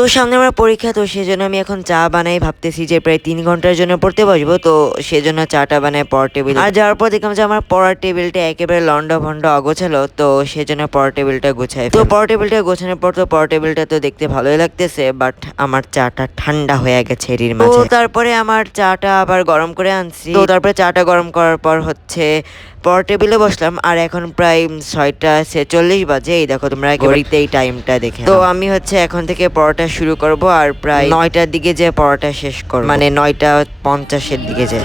তো সামনে আমার পরীক্ষা, তো সেজন্য আমি এখন চা বানাই, ভাবতেছি যে প্রায় 3 ঘন্টার জন্য পড়তে বসবো। তো সেজন্য চাটা বানাই পড়ার টেবিল। আর যাওয়ার পর দেখলাম যে আমার পড়ার টেবিলটা একেবারে লন্ডা ভন্ডা অগোছালো। তো সেজন্য পড়ার টেবিলটা গুছাই। তো পড়ার টেবিলটা গোছানোর পর তো পড়ার টেবিলটা তো দেখতে ভালোই লাগতেছে, বাট আমার চাটা ঠান্ডা হয়ে গেছে এরই মাঝে। তো তারপরে আমার চাটা আবার গরম করে আনছি। তো তারপরে চাটা গরম করার পর হচ্ছে পড়ার টেবিলে বসলাম। আর এখন প্রায় 6টা 46 বাজে। এই দেখো তোমরা ঘড়িতে এই টাইমটা দেখে। তো আমি হচ্ছে এখন থেকে পড়াটা শুরু করব, আর প্রায় 9টার দিকে যে পড়াটা শেষ করব, মানে 9টা 50-এর দিকে যে।